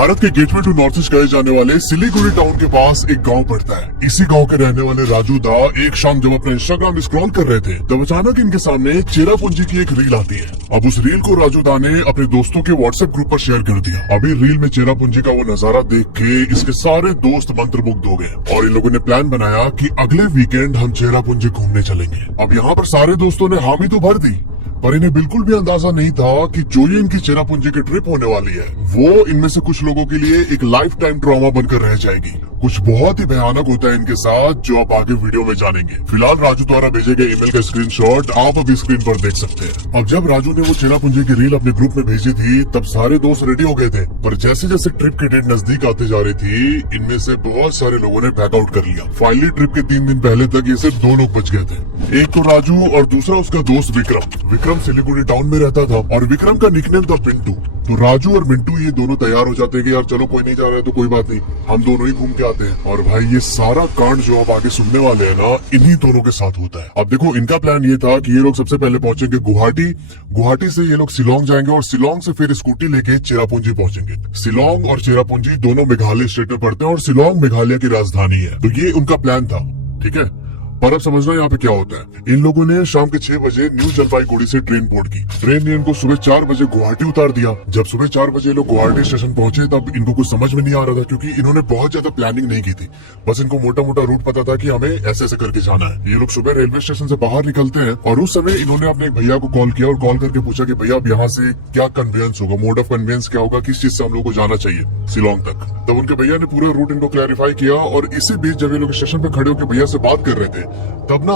भारत के gateway to north east कहे जाने वाले सिलीगुड़ी टाउन के पास एक गांव पड़ता है। इसी गांव के रहने वाले राजू दा एक शाम जब अपना इंस्टाग्राम स्क्रॉल कर रहे थे तब अचानक इनके सामने चेरापूंजी की एक रील आती है। अब उस रील को राजू दा ने अपने दोस्तों के व्हाट्सएप ग्रुप पर शेयर कर दिया। अभी रील में चेरापूंजी का वो नजारा देख के इसके सारे दोस्त मंत्रमुग्ध हो गए और इन लोगों ने प्लान बनाया कि अगले वीकेंड हम चेरापूंजी घूमने चलेंगे। अब यहाँ पर सारे दोस्तों ने हामी तो भर दी, पर इन्हें बिल्कुल भी अंदाजा नहीं था कि जो ये इनकी चेरापूंजी की ट्रिप होने वाली है वो इनमें से कुछ लोगों के लिए एक लाइफ टाइम ट्रॉमा बनकर रह जाएगी। कुछ बहुत ही भयानक होता है इनके साथ, जो आप आगे वीडियो में जानेंगे। फिलहाल राजू द्वारा भेजे गए ईमेल का स्क्रीनशॉट आप अभी स्क्रीन पर देख सकते हैं। अब जब राजू ने वो चेरापूंजी की रील अपने ग्रुप में भेजी थी तब सारे दोस्त रेडी हो गए थे, पर जैसे जैसे ट्रिप की डेट नजदीक आते जा रही थी इनमें से बहुत सारे लोगों ने बैकआउट कर लिया। फाइनली ट्रिप के 3 दिन पहले तक ये सिर्फ 2 लोग बच गए थे, एक तो राजू और दूसरा उसका दोस्त विक्रम सिलीगुड़ी टाउन में रहता था और विक्रम का निकनेम था पिंटू। तो राजू और मिंटू ये दोनों तैयार हो जाते हैं कि यार चलो कोई नहीं जा रहा है तो कोई बात नहीं, हम दोनों ही घूम के आते हैं। और भाई ये सारा कांड जो आप आगे सुनने वाले हैं ना इन्हीं दोनों के साथ होता है। अब देखो इनका प्लान ये था कि ये लोग सबसे पहले पहुंचेंगे गुवाहाटी से ये लोग शिलोंग जाएंगे और शिलोंग से फिर स्कूटी लेके चेरापूंजी पहुंचेंगे। शिलोंग और चेरापूंजी दोनों मेघालय स्टेट में पड़ते हैं और शिलोंग मेघालय की राजधानी है। तो ये उनका प्लान था, ठीक है। पर अब समझना यहाँ पे क्या होता है। इन लोगों ने शाम के 6 बजे न्यू जलपाईगुड़ी से ट्रेन बोर्ड की। ट्रेन ने इनको सुबह 4 बजे गुवाहाटी उतार दिया। जब सुबह 4 बजे लोग गुवाहाटी स्टेशन पहुंचे तब इनको कुछ समझ में नहीं आ रहा था, क्योंकि इन्होंने बहुत ज्यादा प्लानिंग नहीं की थी। बस इनको मोटा मोटा रूट पता था कि हमें ऐसे ऐसे करके जाना है। ये लोग सुबह रेलवे स्टेशन से बाहर निकलते हैं और उस समय इन्होंने अपने एक भैया को कॉल किया और कॉल करके पूछा कि भैया अब यहाँ से क्या कन्वेंस होगा, मोड ऑफ कन्वेंस क्या होगा, किस चीज से हम लोग को जाना चाहिए शिलोंग तक। तब उनके भैया ने पूरा रूट इनको क्लैरिफाई किया और इसी बीच जब ये लोग स्टेशन पे खड़े होकर भैया से बात कर रहे थे तब ना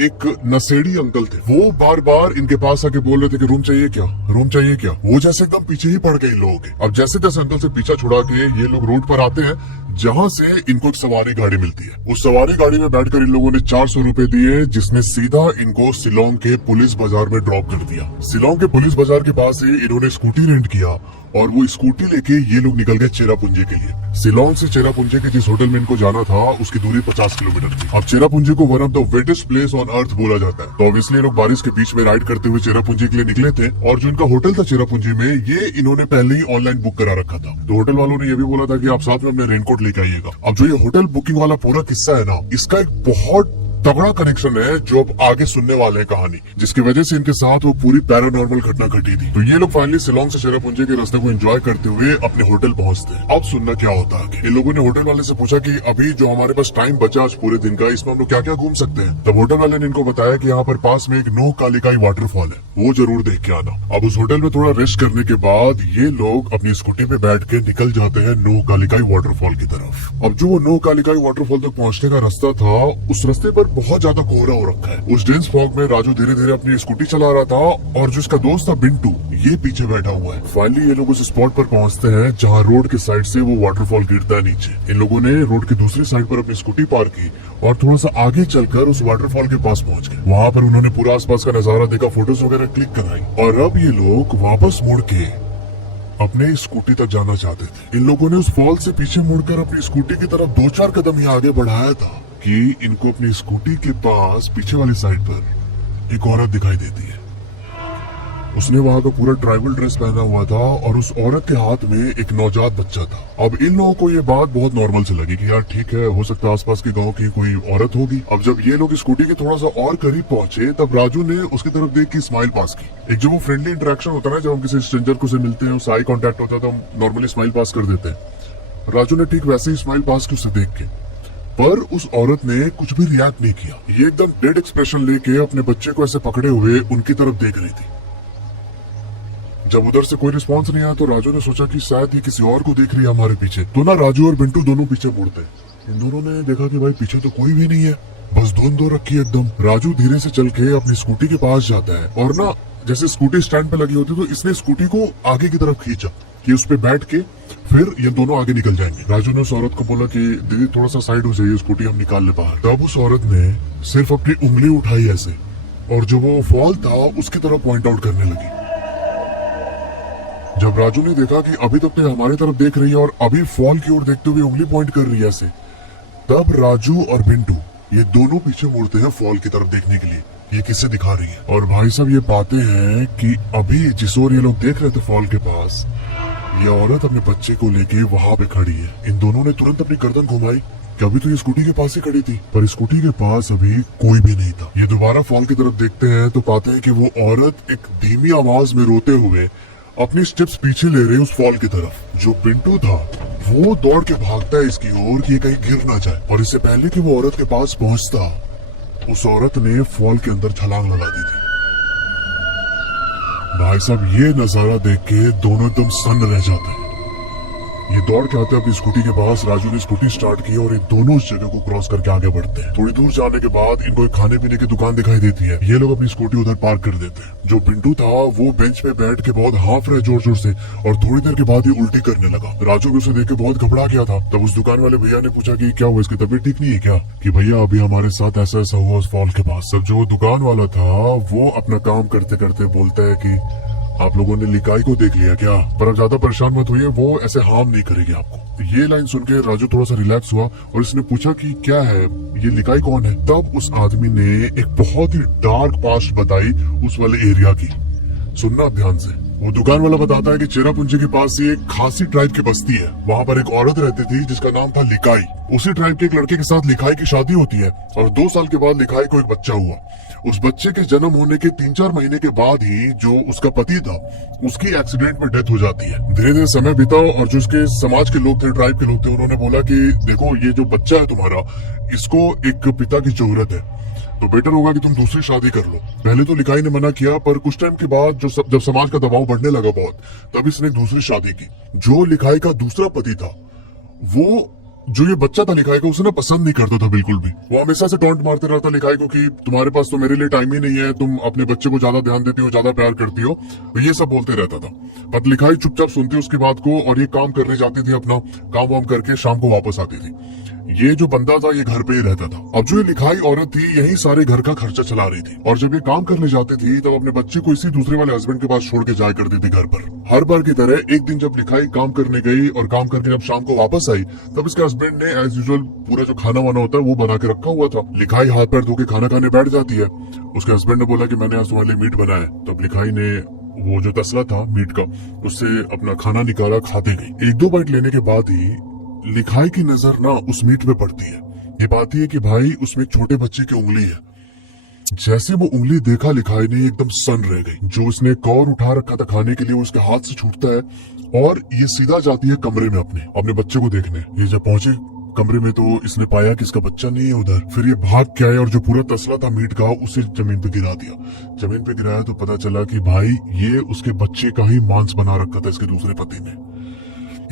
एक नशेड़ी अंकल थे। वो बार बार इनके पास आके बोल रहे थे कि रूम चाहिए क्या, रूम चाहिए क्या। वो जैसे एकदम पीछे ही पड़ गए इन लोगों के। अब जैसे जैसे अंकल से पीछा छुड़ा के ये लोग रोड पर आते हैं जहाँ से इनको एक सवारी गाड़ी मिलती है। उस सवारी गाड़ी में बैठकर इन लोगों ने 400 रुपए दिए, जिसने सीधा इनको शिलोंग के पुलिस बाजार में ड्रॉप कर दिया। शिलोंग के पुलिस बाजार के पास से इन्होंने स्कूटी रेंट किया और वो स्कूटी लेके ये लोग निकल गए चेरापूंजी के लिए। शिलोंग से चेरापूंजी के जिस होटल में इनको जाना था उसकी दूरी 50 किलोमीटर थी। अब चेरापूंजी को one of the wettest place on earth बोला जाता है, तो ऑब्वियसली लोग बारिश के बीच में राइड करते हुए चेरापूंजी के लिए निकले थे। और जो इनका होटल था चेरापूंजी में ये इन्होंने पहले ही ऑनलाइन बुक करा रखा था। तो होटल वालों ने ये भी बोला था कि आप साथ में अपने रेनकोट लेके आइएगा। अब जो ये होटल बुकिंग वाला पूरा किस्सा है ना, इसका एक बहुत तगड़ा कनेक्शन है जो अब आगे सुनने वाले हैं कहानी, जिसकी वजह से इनके साथ वो पूरी पैरानॉर्मल घटना घटी थी। तो ये लोग फाइनली शिलोंग से चेरापूंजी के रास्ते को एंजॉय करते हुए अपने होटल पहुंचते हैं। अब सुनना क्या होता है। इन लोगों ने होटल वाले से पूछा कि अभी जो हमारे पास टाइम बचा आज पूरे दिन का, इसमें हम लोग क्या क्या घूम सकते हैं। तब होटल वाले ने इनको बताया कि यहाँ पर पास में एक नो कालिकाई वाटरफॉल है, वो जरूर देख के आना। अब उस होटल में थोड़ा रेस्ट करने के बाद ये लोग अपनी स्कूटी पे बैठ के निकल जाते हैं नो कालिकाई वाटरफॉल की तरफ। अब जो वो नो कालिकाई वाटरफॉल तक पहुँचने का रास्ता था उस रास्ते पर बहुत ज्यादा कोहरा हो रखा है। उस डेंस फॉग में राजू धीरे धीरे अपनी स्कूटी चला रहा था और जो इसका दोस्त था बिंटू ये पीछे बैठा हुआ है। फाइनली ये लोग उस स्पॉट पर पहुंचते हैं जहां रोड के साइड से वो वाटरफॉल गिरता है नीचे। इन लोगों ने रोड की दूसरी साइड पर अपनी स्कूटी पार्क की और थोड़ा सा आगे चलकर उस वाटरफॉल के पास पहुंच गए। वहां पर उन्होंने पूरा आसपास का नजारा देखा, फोटोज वगैरह क्लिक कराई और अब ये लोग वापस मुड़ के अपने स्कूटी तक जाना चाहते थे। इन लोगों ने उस फॉल से पीछे मुड़कर अपनी स्कूटी की तरफ 2-4 कदम ही आगे बढ़ाया था कि इनको अपनी स्कूटी के पास पीछे वाली साइड पर एक औरत दिखाई देती है। उसने वहां का पूरा ट्राइबल ड्रेस पहना हुआ था और उस औरत के हाथ में एक नवजात बच्चा था। अब इन लोगों को ये बात बहुत नॉर्मल से लगी कि यार ठीक है, हो सकता है आसपास के गांव की कोई औरत होगी। अब जब ये लोग स्कूटी के थोड़ा सा और करीब पहुंचे तब राजू ने उसकी तरफ देख के स्माइल पास की। एक जो वो फ्रेंडली इंटरेक्शन होता है ना, जब हम किसी स्ट्रेंजर को से मिलते हैं, उससे आई कॉन्टेक्ट होता है तो हम नॉर्मली स्माइल पास कर देते हैं। राजू ने ठीक वैसे ही स्माइल पास की उसे देख के, पर उस औरत ने कुछ भी रिएक्ट नहीं किया। ये एकदम डेड एक्सप्रेशन लेके अपने बच्चे को ऐसे पकड़े हुए उनकी तरफ देख रही थी। जब उधर से कोई रिस्पांस नहीं आया तो राजू ने सोचा कि शायद ये किसी और को देख रही है हमारे पीछे। तो ना राजू और बिंटू दोनों पीछे मुड़ते। इन दोनों ने देखा कि भाई पीछे तो कोई भी नहीं है, बस धुंध हो रखी है एकदम। राजू धीरे से चल के अपनी स्कूटी के पास जाता है और ना जैसे स्कूटी स्टैंड पे लगी होती तो इसने स्कूटी को आगे की तरफ खींचा कि उस पे बैठ के फिर ये दोनों आगे निकल जाएंगे। राजू ने उस औरत को बोला कि दीदी थोड़ा सा साइड हो जाइए, स्कूटी हम निकाल ले बाहर। तब उस औरत ने सिर्फ अपनी उंगली उठाई ऐसे और जो वो फॉल था उसकी तरफ पॉइंट आउट करने लगी। जब राजू ने देखा कि अभी तक तो हमारी तरफ देख रही है और अभी फॉल की ओर देखते हुए उंगली पॉइंट कर रही है ऐसे, तब राजू और बिंटू ये दोनों पीछे मुड़ते हैं फॉल की तरफ देखने के लिए ये किसे दिखा रही है। और भाई साहब ये पाते हैं कि अभी जिस ओर ये लोग देख रहे थे फॉल के पास, ये औरत अपने बच्चे को लेके वहाँ पे खड़ी है। इन दोनों ने तुरंत अपनी गर्दन घुमाई कि अभी तो ये स्कूटी के पास ही खड़ी थी, पर स्कूटी के पास अभी कोई भी नहीं था। ये दोबारा फॉल की तरफ देखते हैं तो पाते हैं कि वो औरत एक धीमी आवाज में रोते हुए अपनी स्टेप्स पीछे ले रही है उस फॉल की तरफ। जो पिंटू था वो दौड़ के भागता है इसकी ओर कि ये कहीं गिर ना जाए, और इससे पहले कि वो औरत के पास पहुंचता, उस औरत ने फॉल के अंदर छलांग लगा दी थी। भाई साहब ये नजारा देख के दोनों एकदम सन्न रह जाते हैं। ये दौड़ के आते हैं अपनी स्कूटी के पास। राजू ने स्कूटी स्टार्ट की और ये दोनों उस जगह को क्रॉस करके आगे बढ़ते हैं। थोड़ी दूर जाने के बाद इनको एक खाने पीने की दुकान दिखाई देती है। ये लोग अपनी स्कूटी उधर पार्क कर देते हैं। जो पिंटू था वो बेंच पे बैठ के बहुत हाँफ रहा जोर जोर से, और थोड़ी देर के बाद ये उल्टी करने लगा। राजू भी उसे देख के बहुत घबरा गया था। तब उस दुकान वाले भैया ने पूछा कि क्या हुआ, इसकी तबीयत ठीक नहीं है क्या? कि भैया अभी हमारे साथ ऐसा ऐसा हुआ उस फॉल के पास। सब जो दुकान वाला था वो अपना काम करते करते बोलता है कि आप लोगों ने लिकाई को देख लिया क्या? पर अब ज्यादा परेशान मत होइए, वो ऐसे हार्म नहीं करेगी आपको। तो ये लाइन सुन के राजू थोड़ा सा रिलैक्स हुआ और इसने पूछा कि क्या है ये लिकाई कौन है? तब उस आदमी ने एक बहुत ही डार्क पास्ट बताई उस वाले एरिया की। सुनना ध्यान से। वो दुकान वाला बताता है कि चेरापूंजी के पास ही एक खासी ट्राइब की बस्ती है। वहाँ पर एक औरत रहती थी जिसका नाम था लिकाई। उसी ट्राइब के एक लड़के के साथ लिकाई की शादी होती है और 2 साल के बाद लिकाई को एक बच्चा हुआ। उस बच्चे के जन्म होने के 3-4 महीने के बाद ही जो उसका पति था उसकी एक्सीडेंट में डेथ हो जाती है। धीरे धीरे समय बीता और जो उसके समाज के लोग थे, ट्राइब के लोग थे, उन्होंने बोला कि देखो ये जो बच्चा है तुम्हारा, इसको एक पिता की जरूरत है, तो बेटर होगा कि तुम दूसरी शादी कर लो। पहले तो लिकाई ने मना किया, पर कुछ टाइम के बाद जब समाज का दबाव बढ़ने लगा बहुत, तब इसने दूसरी शादी की। जो लिकाई का दूसरा पति था वो जो ये बच्चा था लिकाई का, उसे ना पसंद नहीं करता था बिल्कुल भी। वो हमेशा से टॉन्ट मारते रहता लिकाई को कि तुम्हारे पास तो मेरे लिए टाइम ही नहीं है, तुम अपने बच्चे को ज्यादा ध्यान देती हो, ज्यादा प्यार करती हो, तो ये सब बोलते रहता था। पर लिकाई चुपचाप सुनती उसकी बात को और ये काम करने जाती थी, अपना काम वाम करके शाम को वापस आती थी। ये जो बंदा था ये घर पे ही रहता था। अब जो ये लिखाई औरत थी यही सारे घर का खर्चा चला रही थी, और जब ये काम करने जाती थी तब अपने बच्चे को इसी दूसरे वाले हस्बैंड के पास छोड़ के जाया करती थी घर पर। हर बार की तरह एक दिन जब लिखाई काम करने गई और काम करके जब शाम को वापस आई, तब इसके हस्बैंड ने एज यूजुअल पूरा जो खाना वाना होता है वो बना के रखा हुआ था। लिखाई हाथ पैर धो के खाना खाने बैठ जाती है। उसके हस्बैंड ने बोला कि मैंने आज तुम्हारे लिए मीट बनाया है। तब लिखाई ने वो जो तसला था मीट का, उससे अपना खाना निकाला, खाते गई। 1-2 बाइट लेने के बाद ही लिखाई की नजर ना उस मीट पे पड़ती है। ये पाती है कि भाई उसमें एक छोटे बच्चे की उंगली है। जैसे वो उंगली देखा लिखाई ने एकदम सन रह गई। जो उसने कौर उठा रखा था खाने के लिए वो उसके हाथ से छूटता है और ये सीधा जाती है कमरे में अपने बच्चे को देखने। ये जब पहुंचे कमरे में तो इसने पाया कि इसका बच्चा नहीं है उधर। फिर ये भाग के आया और जो पूरा तसला था मीट का उसे जमीन पे गिरा दिया। जमीन पे गिराया तो पता चला कि भाई ये उसके बच्चे का ही मांस बना रखा था इसके दूसरे पति ने।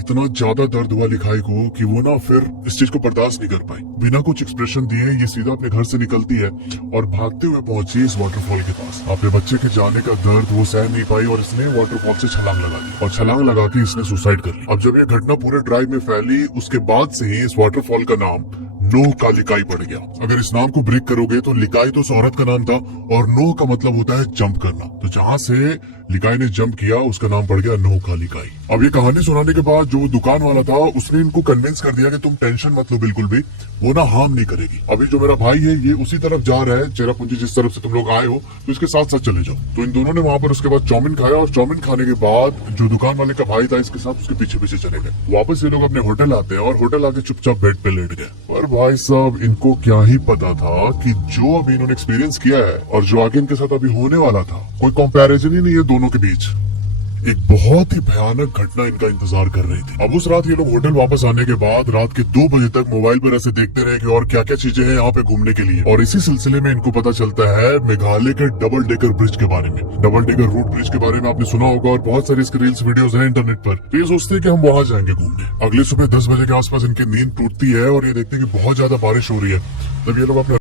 इतना ज्यादा दर्द हुआ लिखाई को कि वो ना फिर इस चीज को बर्दाश्त नहीं कर पाई। बिना कुछ एक्सप्रेशन दिए ये सीधा अपने घर से निकलती है और भागते हुए पहुंची इस वाटरफॉल के पास। अपने बच्चे के जाने का दर्द वो सह नहीं पाई और इसने वाटरफॉल से छलांग लगा दी, और छलांग लगा के इसने सुसाइड कर ली। अब जब ये घटना पूरे ट्राइब में फैली, उसके बाद से ही इस वाटरफॉल का नाम नोह का लिकाई पड़ गया। अगर इस नाम को ब्रेक करोगे तो लिकाई तो उस औरत का नाम था और नोह का मतलब होता है जंप करना। तो जहाँ से लिकाई ने जंप किया उसका नाम पड़ गया नोह का लिकाई। अब ये कहानी सुनाने के बाद जो दुकान वाला था उसने इनको कन्विंस कर दिया कि तुम टेंशन मत लो बिल्कुल भी, वो ना हार्म नहीं करेगी। अभी जो मेरा भाई है ये उसी तरफ जा रहा है, चेरापूंजी जिस तरफ से तुम लोग आए हो, तो इसके साथ साथ चले जाओ। तो इन दोनों ने वहां पर उसके बाद चाउमीन खाया और चाउमीन खाने के बाद जो दुकान वाले का भाई था इसके साथ उसके पीछे पीछे चले गए। वापस ये लोग अपने होटल आते हैं और होटल आके चुपचाप बेड पे लेट गए। पर भाई साहब इनको क्या ही पता था कि जो अभी इन्होंने एक्सपीरियंस किया है और जो आगे इनके साथ अभी होने वाला था, कोई कंपैरिजन ही नहीं है दोनों के बीच। एक बहुत ही भयानक घटना इनका इंतजार कर रही थी। अब उस रात ये लोग होटल वापस आने के बाद रात के 2 बजे तक मोबाइल पर ऐसे देखते रहे कि और क्या क्या चीजें हैं यहाँ पे घूमने के लिए। और इसी सिलसिले में इनको पता चलता है मेघालय के डबल डेकर ब्रिज के बारे में। डबल डेकर रूट ब्रिज के बारे में आपने सुना होगा और बहुत सारी इसके रील्स वीडियोस हैं इंटरनेट पर। तो ये सोचते हैं कि हम वहां जाएंगे घूमने। अगले सुबह 10 बजे के आसपास इनकी नींद टूटती है और ये देखते हैं कि बहुत ज्यादा बारिश हो रही है। तब ये लोग अपने